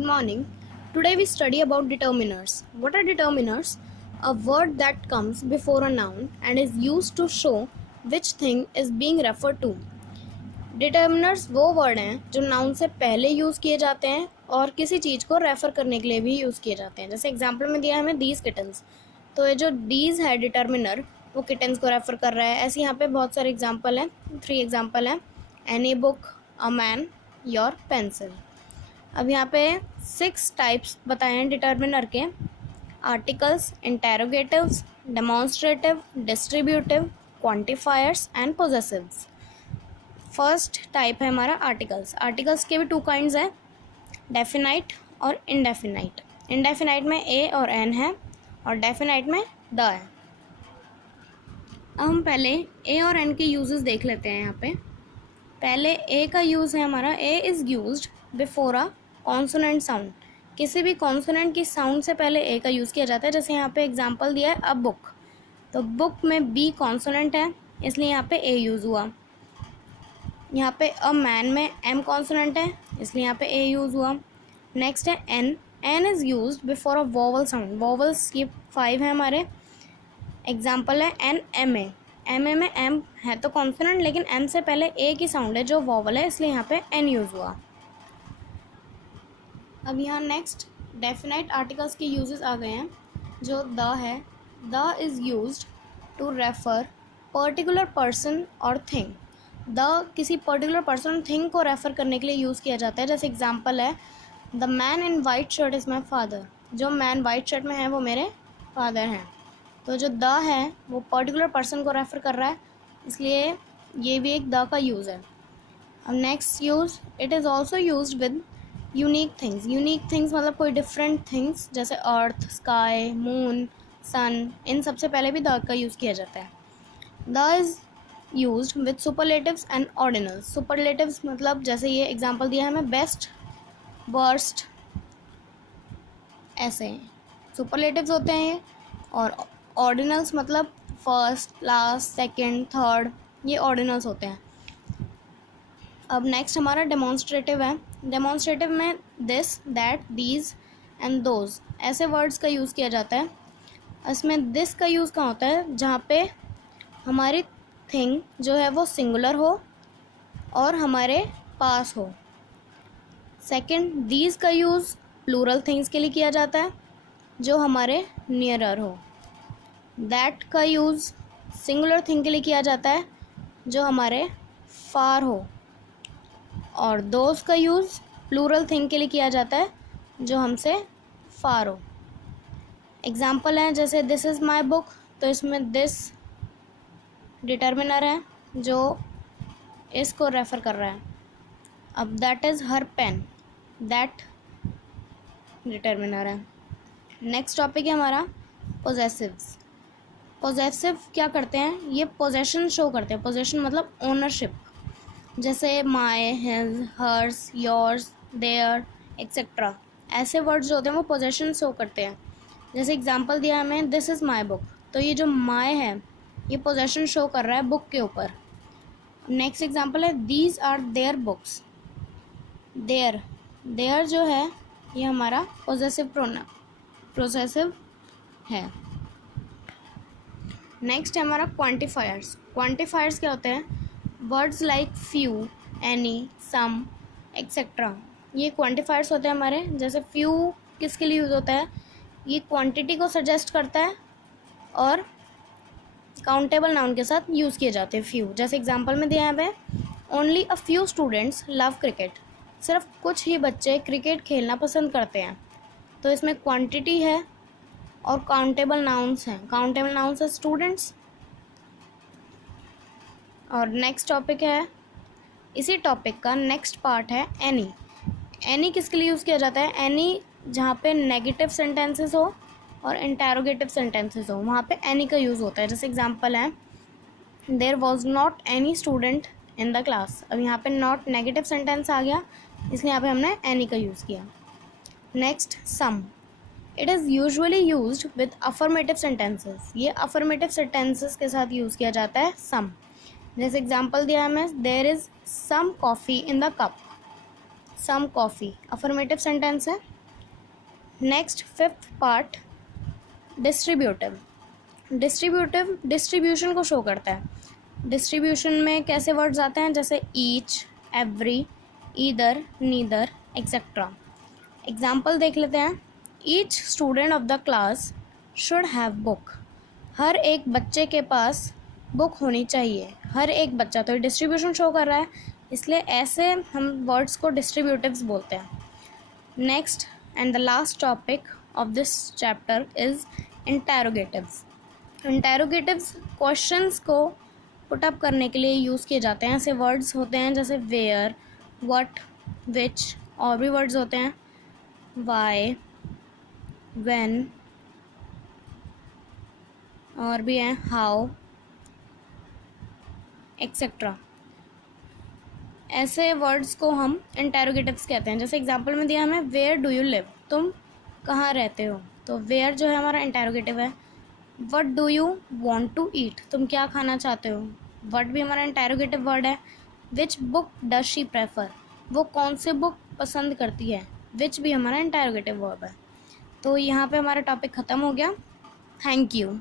Good morning. Today we study about determiners. What are determiners? A word that comes before a noun and is used to show which thing is being referred to. Determiners वो word हैं जो noun से पहले use किए जाते हैं और किसी चीज़ को रेफ़र करने के लिए भी यूज़ किए जाते हैं. जैसे एग्जांपल में दिया है हमें दीज किटन्स, तो ये जो दीज है डिटर्मिनर वो किटन्स को रेफ़र कर रहा है. ऐसे यहाँ पे बहुत सारे एग्जांपल हैं, 3 एग्जांपल हैं. Any book, a man, your pencil. अब यहाँ पे 6 टाइप्स बताए हैं डिटर्मिनर के. Articles, interrogatives, demonstrative, distributive, quantifiers and possessives. First type है हमारा आर्टिकल्स. आर्टिकल्स के भी 2 काइंड्स हैं, डेफिनाइट और इनडेफिनाइट. इनडेफिनाइट में ए और एन है और डेफिनाइट में द है. अब हम पहले ए और एन के यूजेस देख लेते हैं. यहाँ पे पहले ए का यूज़ है हमारा. A is used before a consonant sound. किसी भी कॉन्सोनेंट की साउंड से पहले ए का यूज़ किया जाता है. जैसे यहाँ पे एग्जांपल दिया है अ बुक, तो बुक में बी कॉन्सोनेंट है इसलिए यहाँ पे ए यूज़ हुआ. यहाँ पे अ मैन में एम कॉन्सोनेंट है इसलिए यहाँ पे ए यूज़ हुआ. नेक्स्ट है an. An is used before a vowel sound. Vowels ये 5 है हमारे. एग्जांपल है an M A. M A में एम है तो कॉन्सोनेंट लेकिन एम से पहले ए की साउंड है जो वोवल है इसलिए यहाँ पे एन यूज़ हुआ. अब यहाँ नेक्स्ट डेफिनाइट आर्टिकल्स के यूजेस आ गए हैं. जो द है, the is used to refer particular person और थिंग. द किसी पर्टिकुलर पर्सन और थिंग को रेफ़र करने के लिए यूज़ किया जाता है. जैसे एग्जांपल है the man in white shirt is my father. जो मैन वाइट शर्ट में है वो मेरे फादर हैं. तो जो द है वो पर्टिकुलर पर्सन को रेफ़र कर रहा है इसलिए ये भी एक द का यूज़ है. अब next use, it is also used with unique things. Unique things मतलब कोई डिफरेंट थिंग्स जैसे अर्थ, स्काई, मून, सन. इन सबसे पहले भी द का यूज़ किया जाता है. The is used with superlatives and ordinals. Superlatives मतलब जैसे ये एग्जांपल दिया है हमें बेस्ट, वर्स्ट, ऐसे सुपरलेटिव्स होते हैं ये. और ऑर्डिनल्स मतलब फर्स्ट, लास्ट, सेकंड, थर्ड, ये ऑर्डिनल्स होते हैं. अब नेक्स्ट हमारा डेमोन्स्ट्रेटिव है. डेमोन्स्ट्रेटिव में this, that, these and those ऐसे वर्ड्स का यूज़ किया जाता है. इसमें दिस का यूज़ कहाँ होता है? जहाँ पे हमारी थिंग जो है वो सिंगुलर हो और हमारे पास हो. सेकंड, दीज का यूज़ प्लूरल थिंग्स के लिए किया जाता है जो हमारे नियरर हो. दैट का यूज़ सिंगुलर थिंग के लिए किया जाता है जो हमारे फार हो. और दोज का यूज़ प्लूरल थिंग के लिए किया जाता है जो हमसे फार हो. एग्जाम्पल हैं जैसे दिस इज़ माई बुक, तो इसमें दिस डिटर्मिनर है जो इसको रेफ़र कर रहा है. अब that is her pen, that determiner है. नेक्स्ट टॉपिक है हमारा पोजेसिव्स. पोजेसिव क्या करते हैं? ये पोजेशन शो करते हैं. पोजेशन मतलब ओनरशिप. जैसे my, his, hers, yours, their etcetera. ऐसे वर्ड्स जो होते हैं वो पोजेशन शो करते हैं. जैसे एग्जांपल दिया हमें दिस इज़ माई बुक, तो ये जो माई है ये पोजेशन शो कर रहा है बुक के ऊपर. नेक्स्ट एग्जांपल है these are their books. Their, their जो है ये हमारा पोजेसिव है. नेक्स्ट है हमारा क्वांटिफायर्स. क्वांटिफायर्स क्या होते हैं? वर्ड्स लाइक फ्यू, एनी, सम एक्सेट्रा. ये क्वांटिफायर्स होते हैं हमारे. जैसे फ्यू किसके लिए यूज़ होता है? ये क्वांटिटी को सजेस्ट करता है और काउंटेबल नाउन के साथ यूज़ किए जाते हैं फ्यू. जैसे एग्जांपल में दिया है only a few students love cricket. सिर्फ कुछ ही बच्चे क्रिकेट खेलना पसंद करते हैं. तो इसमें क्वांटिटी है और काउंटेबल नाउन्स हैं. काउंटेबल नाउन्स है स्टूडेंट्स. और नेक्स्ट टॉपिक है, इसी टॉपिक का नेक्स्ट पार्ट है एनी. एनी किसके लिए यूज़ किया जाता है? एनी जहाँ पे नेगेटिव सेंटेंसेस हो और इंटेरोगेटिव सेंटेंसेस हो वहाँ पे एनी का यूज़ होता है. जैसे एग्जांपल है there was not any student in the class. अब यहाँ पे नॉट नेगेटिव सेंटेंस आ गया इसलिए यहाँ पे हमने एनी का यूज़ किया. Next sum. It is usually used with affirmative sentences. ये अफर्मेटिव सेंटेंसेस के साथ यूज़ किया जाता है सम. जैसे एग्जांपल दिया हमें there is some coffee in the cup. Some coffee affirmative sentence है। Next 5th part distributive. Distributive distribution को शो करता है। डिस्ट्रीब्यूशन में कैसे वर्ड्स आते हैं, जैसे each, every, either, neither, etcetera. Example देख लेते हैं। Each student of the class should have book. हर एक बच्चे के पास बुक होनी चाहिए। हर एक बच्चा, तो डिस्ट्रीब्यूशन शो कर रहा है, इसलिए ऐसे हम वर्ड्स को डिस्ट्रीब्यूटिव्स बोलते हैं। Next and the last topic of this chapter is interrogatives. Interrogatives questions को पुट अप करने के लिए यूज़ किए जाते हैं। ऐसे वर्ड्स होते हैं जैसे वेयर, व्हाट, विच, और भी वर्ड्स होते हैं वाई, व्हेन, और भी हैं हाउ, एक्सेट्रा। ऐसे वर्ड्स को हम इंटेरोगेटिव्स कहते हैं। जैसे एग्जांपल में दिया हमें वेयर डू यू लिव, तुम कहाँ रहते हो, तो वेयर जो है हमारा इंटेरोगेटिव है। What do you want to eat, तुम क्या खाना चाहते हो, व्हाट भी हमारा इंटेरोगेटिव वर्ड है। Which book does she prefer, वो कौन से बुक पसंद करती है, विच भी हमारा इंटेरोगेटिव वर्ब है। तो यहाँ पे हमारा टॉपिक ख़त्म हो गया। Thank you.